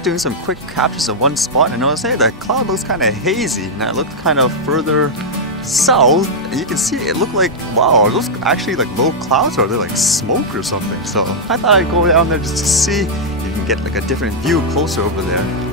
just doing some quick captures of one spot and I noticed, hey, the cloud looks kind of hazy. And I looked kind of further south and you can see it looked like, wow, are those actually like low clouds or are they like smoke or something? So I thought I'd go down there just to see if you can get like a different view closer over there.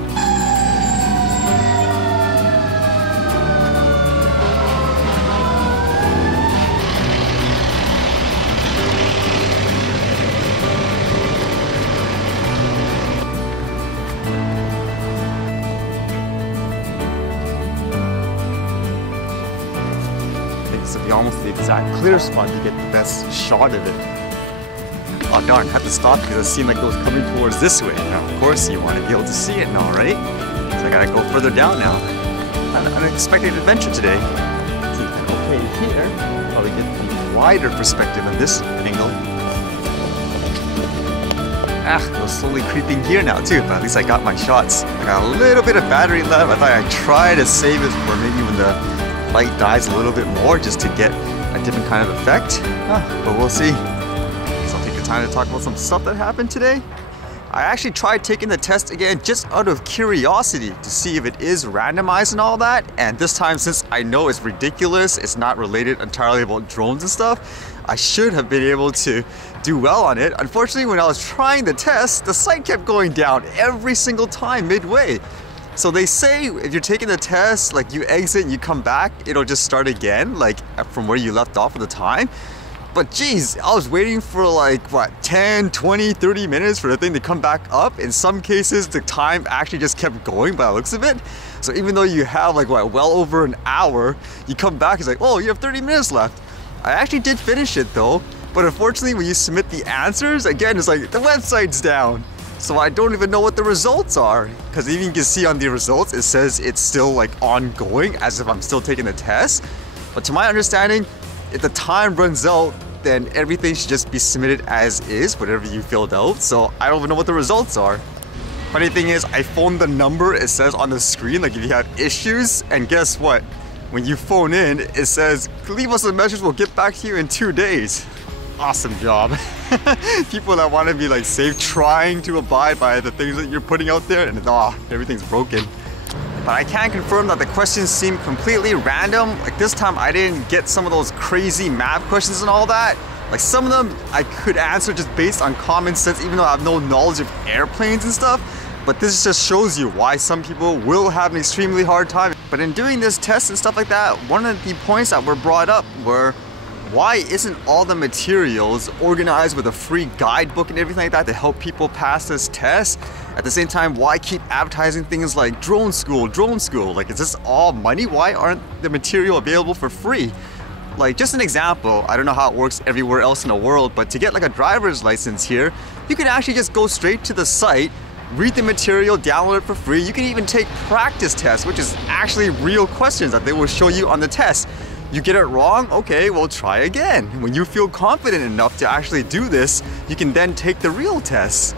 This will be almost the exact clear spot to get the best shot of it. Oh darn, I had to stop because it seemed like it was coming towards this way. Now of course you want to be able to see it now, right? So I gotta go further down now. An unexpected adventure today. See, okay here, probably get the wider perspective of this angle. It was slowly creeping here now too, but at least I got my shots. I got a little bit of battery left. I thought I'd try to save it for maybe when the light dies a little bit more just to get a different kind of effect, but we'll see. So I'll take the time to talk about some stuff that happened today. I actually tried taking the test again just out of curiosity to see if it is randomized and all that, and this time since I know it's ridiculous, it's not related entirely about drones and stuff, I should have been able to do well on it. Unfortunately, when I was trying the test, the site kept going down every single time midway. So they say if you're taking the test, like you exit and you come back, it'll just start again, like from where you left off at the time. But geez, I was waiting for like, what, 10, 20, 30 minutes for the thing to come back up. In some cases, the time actually just kept going by the looks of it. So even though you have like, what, well over an hour, you come back, it's like, oh, you have 30 minutes left. I actually did finish it though, but unfortunately when you submit the answers, again, it's like the website's down. So I don't even know what the results are, because even you can see on the results it says it's still like ongoing as if I'm still taking the test. But to my understanding, if the time runs out, then everything should just be submitted as is, whatever you filled out. So I don't even know what the results are. Funny thing is, I phoned the number it says on the screen, like if you have issues, and guess what? When you phone in, it says, leave us a message, we'll get back to you in 2 days. Awesome job. People that want to be like safe, trying to abide by the things that you're putting out there, and everything's broken. But I can confirm that the questions seem completely random. Like this time I didn't get some of those crazy math questions and all that. Like some of them I could answer just based on common sense, even though I have no knowledge of airplanes and stuff. But this just shows you why some people will have an extremely hard time. But in doing this test and stuff like that, one of the points that were brought up were, why isn't all the materials organized with a free guidebook and everything like that to help people pass this test? At the same time, why keep advertising things like drone school, drone school? Like, is this all money? Why aren't the material available for free? Like, just an example, I don't know how it works everywhere else in the world, but to get like a driver's license here, you can actually just go straight to the site, read the material, download it for free. You can even take practice tests, which is actually real questions that they will show you on the test. You get it wrong? Okay, well try again. When you feel confident enough to actually do this, you can then take the real test.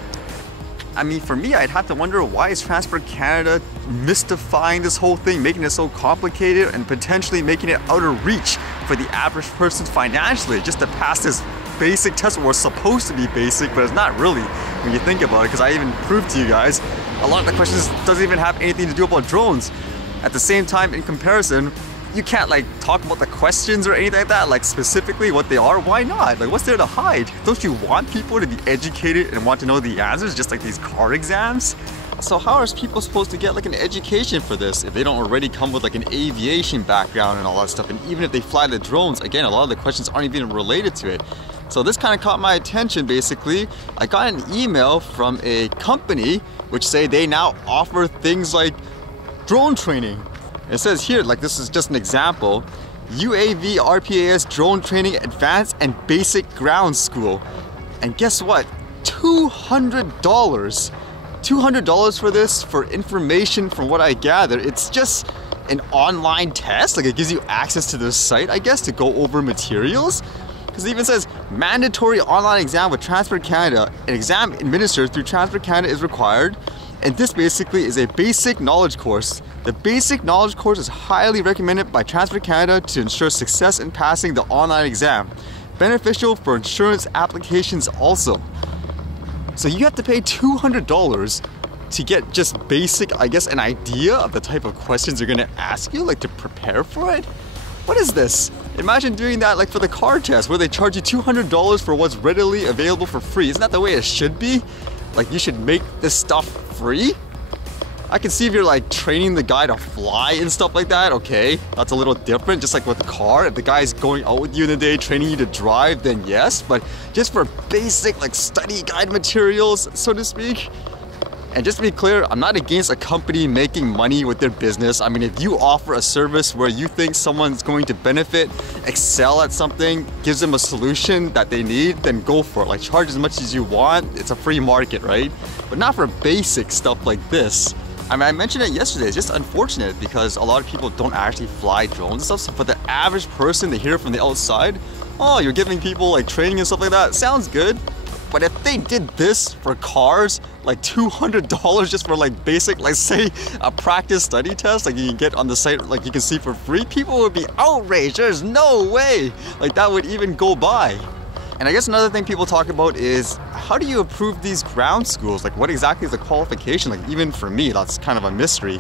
I mean, for me, I'd have to wonder, why is Transport Canada mystifying this whole thing, making it so complicated and potentially making it out of reach for the average person financially just to pass this basic test, or supposed to be basic, but it's not really when you think about it, because I even proved to you guys a lot of the questions doesn't even have anything to do about drones. At the same time, in comparison, you can't like talk about the questions or anything like that, like specifically what they are. Why not? Like, what's there to hide? Don't you want people to be educated and want to know the answers, just like these car exams? So how are people supposed to get like an education for this if they don't already come with like an aviation background and all that stuff? And even if they fly the drones, again, a lot of the questions aren't even related to it. So this kind of caught my attention basically. I got an email from a company which say they now offer things like drone training. It says here, like this is just an example, UAV RPAS Drone Training Advanced and Basic Ground School. And guess what? $200. $200 for this, for information from what I gather. It's just an online test, like it gives you access to the site, I guess, to go over materials. Because it even says, mandatory online exam with Transport Canada. An exam administered through Transport Canada is required. And this basically is a basic knowledge course. The basic knowledge course is highly recommended by Transport Canada to ensure success in passing the online exam. Beneficial for insurance applications also. So you have to pay $200 to get just basic, I guess, an idea of the type of questions they're gonna ask you, like to prepare for it? What is this? Imagine doing that like for the car test where they charge you $200 for what's readily available for free. Isn't that the way it should be? Like you should make this stuff free? I can see if you're like training the guy to fly and stuff like that, okay, that's a little different, just like with the car. If the guy's going out with you in the day, training you to drive, then yes, but just for basic like study guide materials, so to speak. And just to be clear, I'm not against a company making money with their business. I mean, if you offer a service where you think someone's going to benefit, excel at something, gives them a solution that they need, then go for it. Like charge as much as you want, it's a free market, right? But not for basic stuff like this. I mean, I mentioned it yesterday, it's just unfortunate because a lot of people don't actually fly drones and stuff. So for the average person to hear from the outside, oh, you're giving people like training and stuff like that, sounds good. But if they did this for cars, like $200 just for like basic, like say a practice study test, like you can get on the site, like you can see for free, people would be outraged. There's no way like that would even go by. And I guess another thing people talk about is how do you approve these ground schools? Like what exactly is the qualification? Like even for me, that's kind of a mystery.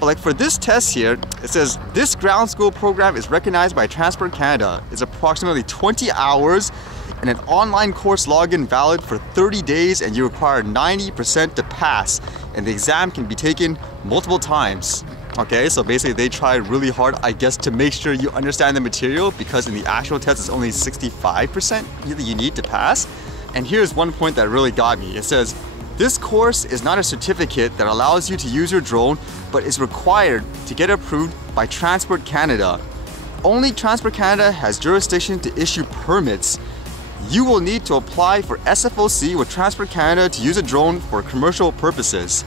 But like for this test here, it says this ground school program is recognized by Transport Canada. It's approximately 20 hours and an online course login valid for 30 days and you require 90% to pass. And the exam can be taken multiple times. Okay, so basically they try really hard, I guess, to make sure you understand the material because in the actual test it's only 65% that you need to pass. And here's one point that really got me. It says, this course is not a certificate that allows you to use your drone, but is required to get approved by Transport Canada. Only Transport Canada has jurisdiction to issue permits. You will need to apply for SFOC with Transport Canada to use a drone for commercial purposes.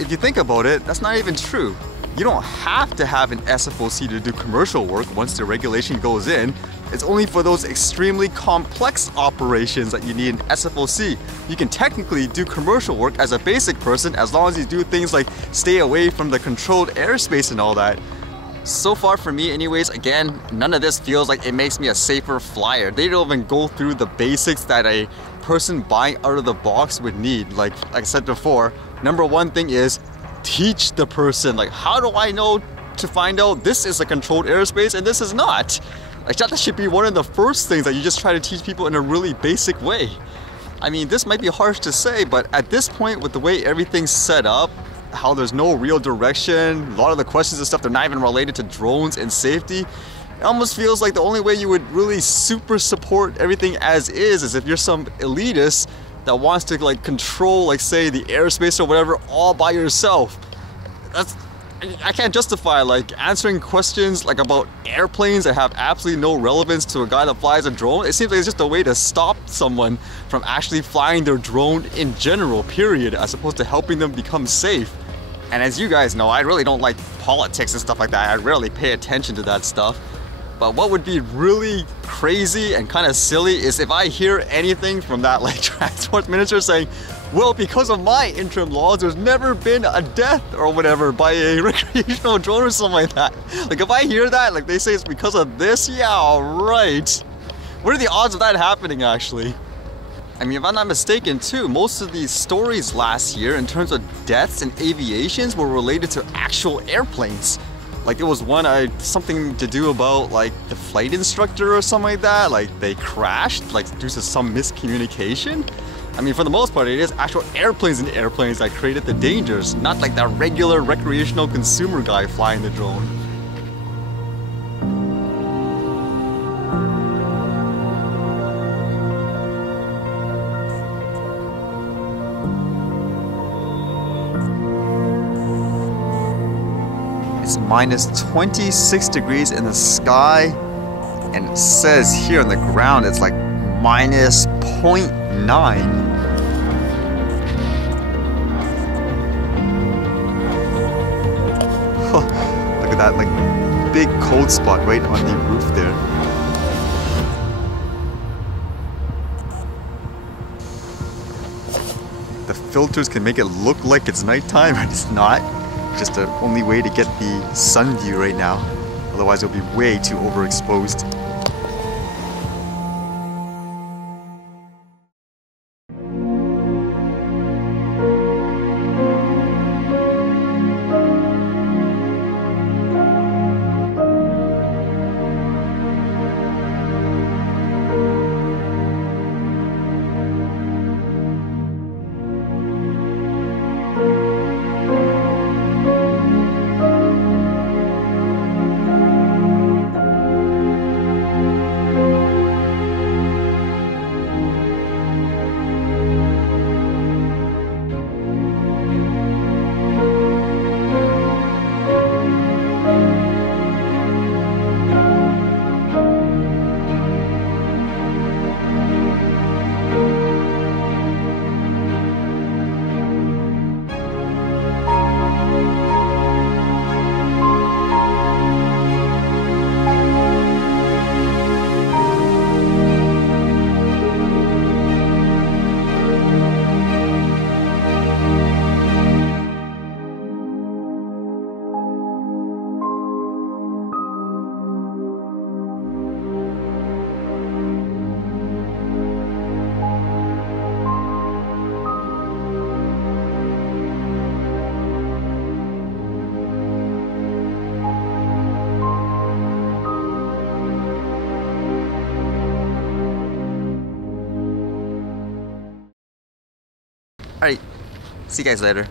If you think about it, that's not even true. You don't have to have an SFOC to do commercial work once the regulation goes in. It's only for those extremely complex operations that you need an SFOC. You can technically do commercial work as a basic person as long as you do things like stay away from the controlled airspace and all that. So far for me anyways, again, none of this feels like it makes me a safer flyer. They don't even go through the basics that a person buying out of the box would need. Like I said before, number one thing is teach the person. Like how do I know to find out this is a controlled airspace and this is not? Like that should be one of the first things that you just try to teach people in a really basic way. I mean, this might be harsh to say, but at this point with the way everything's set up, how there's no real direction, a lot of the questions and stuff, they're not even related to drones and safety. It almost feels like the only way you would really super support everything as is if you're some elitist that wants to like control, like say the airspace or whatever all by yourself. I can't justify like answering questions like about airplanes that have absolutely no relevance to a guy that flies a drone. It seems like it's just a way to stop someone from actually flying their drone in general, period, as opposed to helping them become safe. And as you guys know, I really don't like politics and stuff like that. I rarely pay attention to that stuff. But what would be really crazy and kind of silly is if I hear anything from that like transport minister saying, well, because of my interim laws, there's never been a death or whatever by a recreational drone or something like that. Like if I hear that, like they say it's because of this, yeah, right. What are the odds of that happening actually? I mean, if I'm not mistaken too, most of these stories last year in terms of deaths and aviations were related to actual airplanes. Like there was one, something to do about like the flight instructor or something like that. Like they crashed, like due to some miscommunication. I mean, for the most part, it is actual airplanes that created the dangers, not like that regular recreational consumer guy flying the drone. It's minus 26 degrees in the sky, and it says here on the ground it's like minus 0.9. Look at that, like big cold spot right on the roof there. The filters can make it look like it's nighttime, but it's not. Just the only way to get the sun view right now. Otherwise it'll be way too overexposed. Alright, see you guys later.